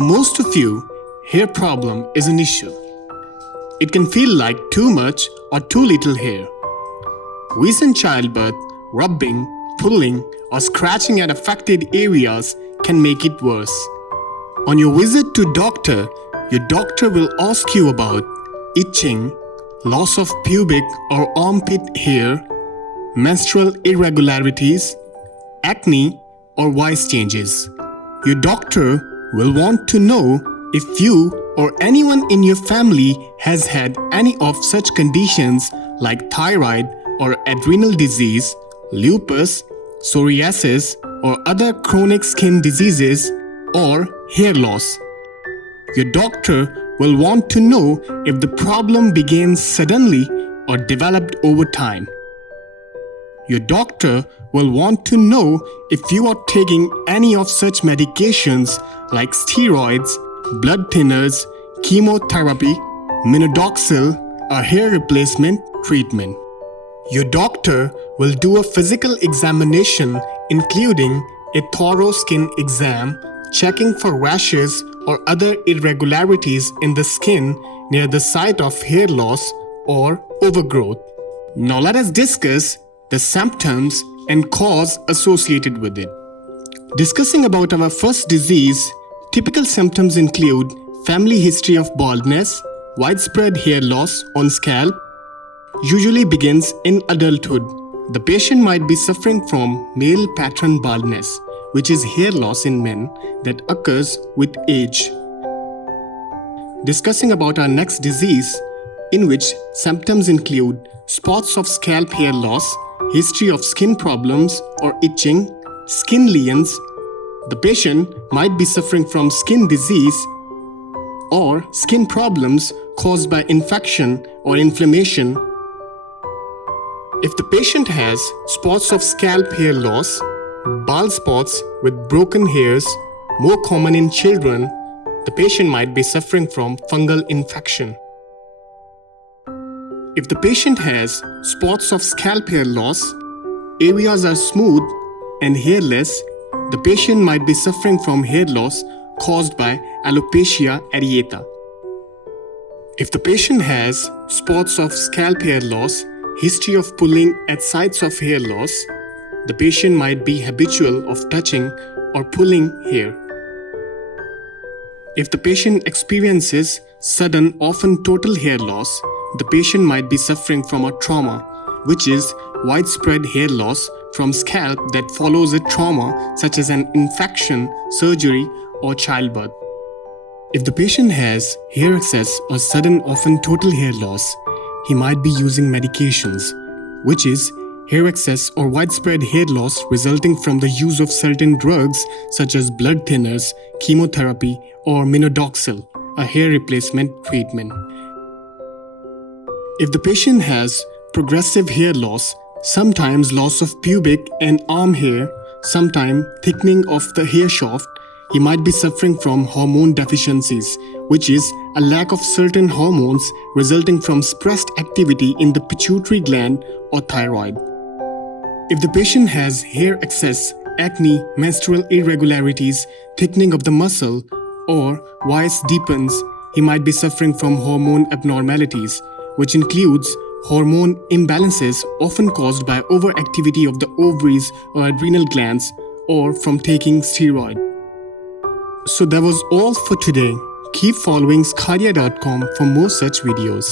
For most of you, hair problem is an issue. It can feel like too much or too little hair. Recent childbirth, rubbing, pulling, or scratching at affected areas can make it worse. On your visit to doctor, your doctor will ask you about itching, loss of pubic or armpit hair, menstrual irregularities, acne, or voice changes. Your doctor will want to know if you or anyone in your family has had any of such conditions like thyroid or adrenal disease, lupus, psoriasis, or other chronic skin diseases, or hair loss. Your doctor will want to know if the problem began suddenly or developed over time. Your doctor will want to know if you are taking any of such medications like steroids, blood thinners, chemotherapy, minoxidil, or hair replacement treatment. Your doctor will do a physical examination including a thorough skin exam, checking for rashes or other irregularities in the skin near the site of hair loss or overgrowth. Now let us discuss the symptoms and cause associated with it. Discussing about our first disease, typical symptoms include family history of baldness, widespread hair loss on scalp, usually begins in adulthood. The patient might be suffering from male pattern baldness, which is hair loss in men that occurs with age. Discussing about our next disease, in which symptoms include spots of scalp hair loss, history of skin problems or itching, skin lesions. The patient might be suffering from skin disease or skin problems caused by infection or inflammation. If the patient has spots of scalp hair loss, bald spots with broken hairs, more common in children, the patient might be suffering from fungal infection. If the patient has spots of scalp hair loss, areas are smooth and hairless, the patient might be suffering from hair loss caused by alopecia areata. If the patient has spots of scalp hair loss, history of pulling at sites of hair loss, the patient might be habitual of touching or pulling hair. If the patient experiences sudden, often total hair loss, the patient might be suffering from a trauma, which is widespread hair loss from scalp that follows a trauma such as an infection, surgery, or childbirth. If the patient has hair excess or sudden, often total hair loss, he might be using medications, which is hair excess or widespread hair loss resulting from the use of certain drugs such as blood thinners, chemotherapy, or minoxidil, a hair replacement treatment. If the patient has progressive hair loss, sometimes loss of pubic and arm hair, sometimes thickening of the hair shaft, he might be suffering from hormone deficiencies, which is a lack of certain hormones resulting from suppressed activity in the pituitary gland or thyroid. If the patient has hair excess, acne, menstrual irregularities, thickening of the muscle, or voice deepens, he might be suffering from hormone abnormalities, which includes hormone imbalances often caused by overactivity of the ovaries or adrenal glands or from taking steroid. So that was all for today. Keep following sqadia.com for more such videos.